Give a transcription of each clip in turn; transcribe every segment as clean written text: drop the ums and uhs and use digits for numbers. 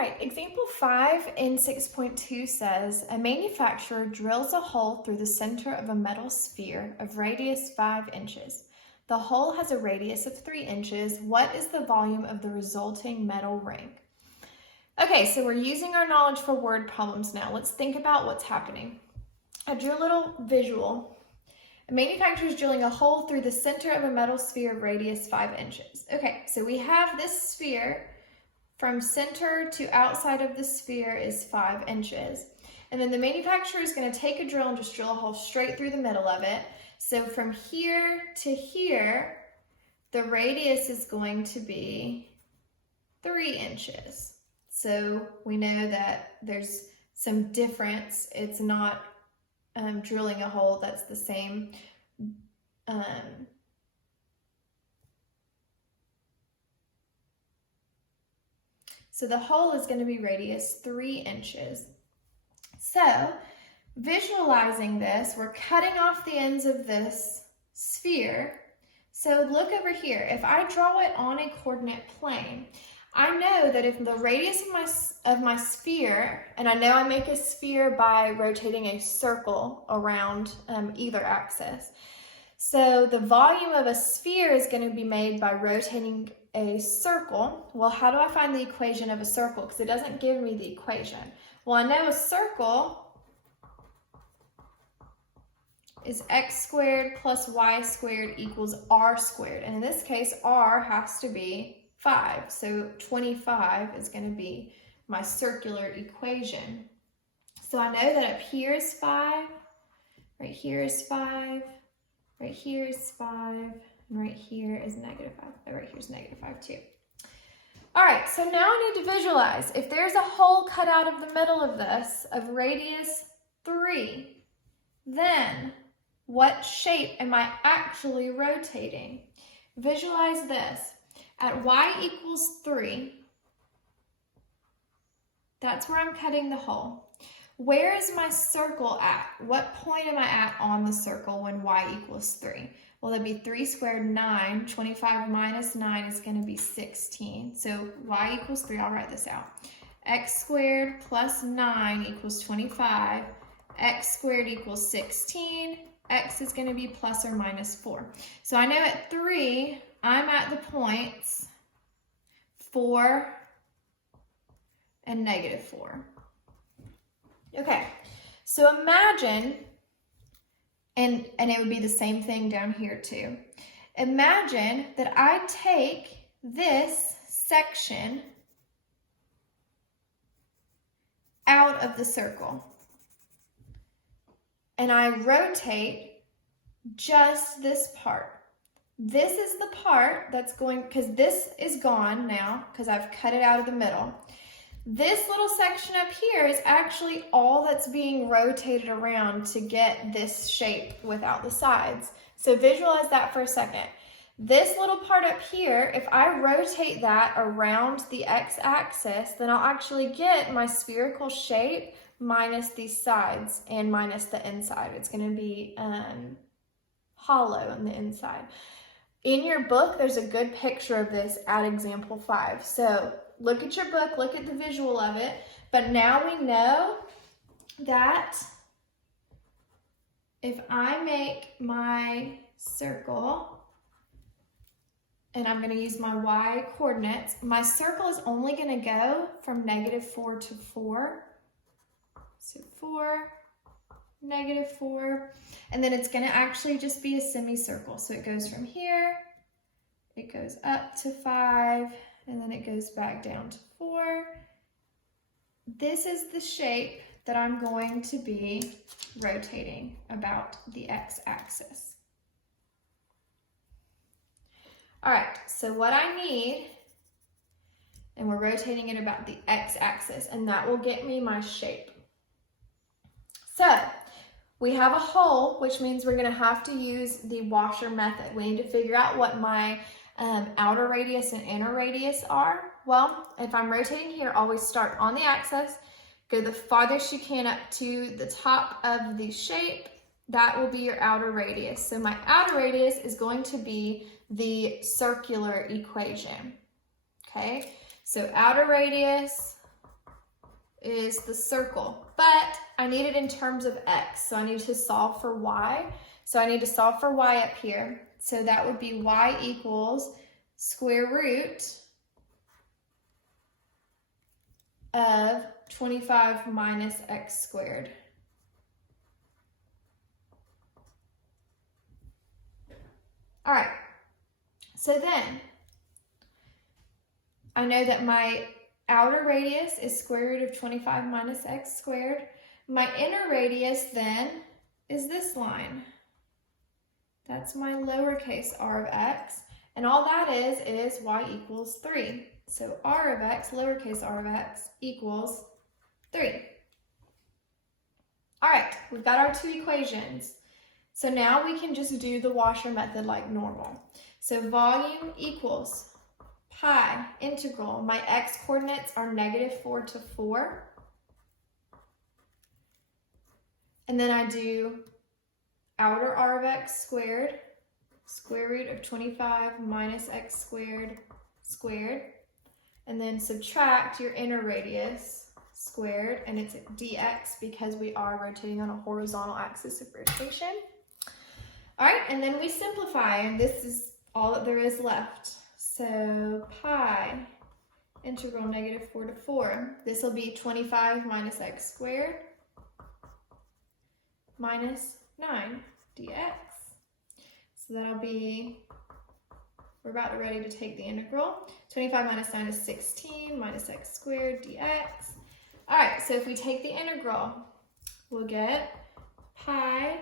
right, example 5 in 6.2 says, a manufacturer drills a hole through the center of a metal sphere of radius 5 inches. The hole has a radius of 3 inches. What is the volume of the resulting metal ring? Okay, so we're using our knowledge for word problems now. Let's think about what's happening. I drew a little visual. A manufacturer is drilling a hole through the center of a metal sphere of radius 5 inches. Okay, so we have this sphere. From center to outside of the sphere is 5 inches. And then the manufacturer is going to take a drill and just drill a hole straight through the middle of it. So from here to here, the radius is going to be 3 inches. So we know that there's some difference. It's not drilling a hole that's the same. So the hole is going to be radius 3 inches. So visualizing this, we're cutting off the ends of this sphere. So look over here. If I draw it on a coordinate plane, I know that if the radius of my sphere, and I know I make a sphere by rotating a circle around either axis. So the volume of a sphere is going to be made by rotating a circle. Well, how do I find the equation of a circle? Because it doesn't give me the equation. Well, I know a circle is x squared plus y squared equals r squared. And in this case, r has to be 5. So 25 is going to be my circular equation. So I know that up here is 5, right here is 5, right here is 5, and right here is negative 5. Oh, right here is negative 5 too. All right, so now I need to visualize. If there's a hole cut out of the middle of this of radius 3, then what shape am I actually rotating? Visualize this. At y equals 3, that's where I'm cutting the hole. Where is my circle at? What point am I at on the circle when y equals 3? Well, that'd be 3 squared, 9. 25 minus 9 is going to be 16. So y equals 3, I'll write this out. X squared plus 9 equals 25. X squared equals 16. X is going to be plus or minus 4. So I know at 3, I'm at the points 4 and negative 4. Okay, so imagine, and it would be the same thing down here too. Imagine that I take this section out of the circle and I rotate just this part. This is the part that's going, because this is gone now, because I've cut it out of the middle. This little section up here is actually all that's being rotated around to get this shape without the sides. So visualize that for a second. This little part up here, if I rotate that around the x-axis, then I'll actually get my spherical shape minus these sides and minus the inside. It's going to be hollow on the inside. In your book, there's a good picture of this at example 5. So look at your book, look at the visual of it. But now we know that if I make my circle, and I'm going to use my y coordinates, my circle is only going to go from negative 4 to 4. So 4, negative 4, and then it's going to actually just be a semicircle. So it goes from here, it goes up to 5, and then it goes back down to 4. This is the shape that I'm going to be rotating about the x-axis. All right, so what I need, and we're rotating it about the x-axis, and that will get me my shape. So we have a hole, which means we're going to have to use the washer method. We need to figure out what my outer radius and inner radius are. Well, if I'm rotating here, always start on the axis, go the farthest you can up to the top of the shape. That will be your outer radius. So my outer radius is going to be the circular equation. Okay, so outer radius is the circle, but I need it in terms of x, so I need to solve for y. So I need to solve for y up here. So that would be y equals square root of 25 minus x squared. All right, so then I know that my outer radius is square root of 25 minus x squared. My inner radius then is this line. That's my lowercase r of x. And all that is y equals 3. So r of x, lowercase r of x, equals 3. All right, we've got our two equations. So now we can just do the washer method like normal. So volume equals pi integral. My x coordinates are -4 to 4. And then I do outer r of x squared, square root of 25 minus x squared squared, and then subtract your inner radius squared, and it's dx because we are rotating on a horizontal axis of rotation. All right, and then we simplify, and this is all that there is left. So pi integral -4 to 4. This will be 25 minus x squared minus 9 dx. So that'll be, we're about ready to take the integral. 25 minus 9 is 16 minus x squared dx. All right, so if we take the integral, we'll get pi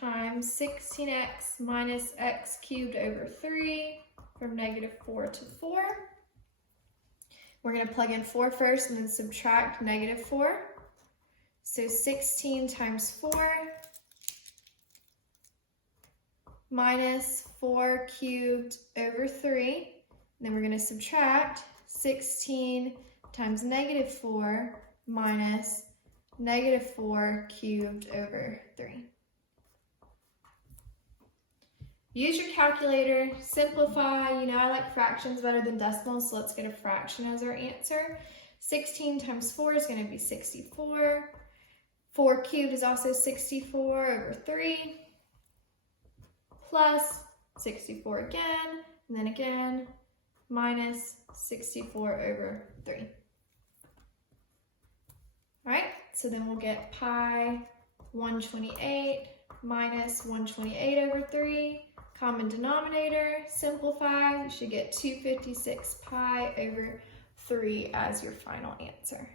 times 16x minus x cubed over 3 from -4 to 4. We're going to plug in 4 first and then subtract -4. So 16 times 4 minus 4 cubed over 3. And then we're going to subtract 16 times -4 minus -4 cubed over 3. Use your calculator, simplify. You know I like fractions better than decimals, so let's get a fraction as our answer. 16 times 4 is going to be 64. 4 cubed is also 64 over 3, plus 64 again, and then again, minus 64 over 3. All right, so then we'll get pi 128 minus 128 over 3. Common denominator, simplify, you should get 256 pi over 3 as your final answer.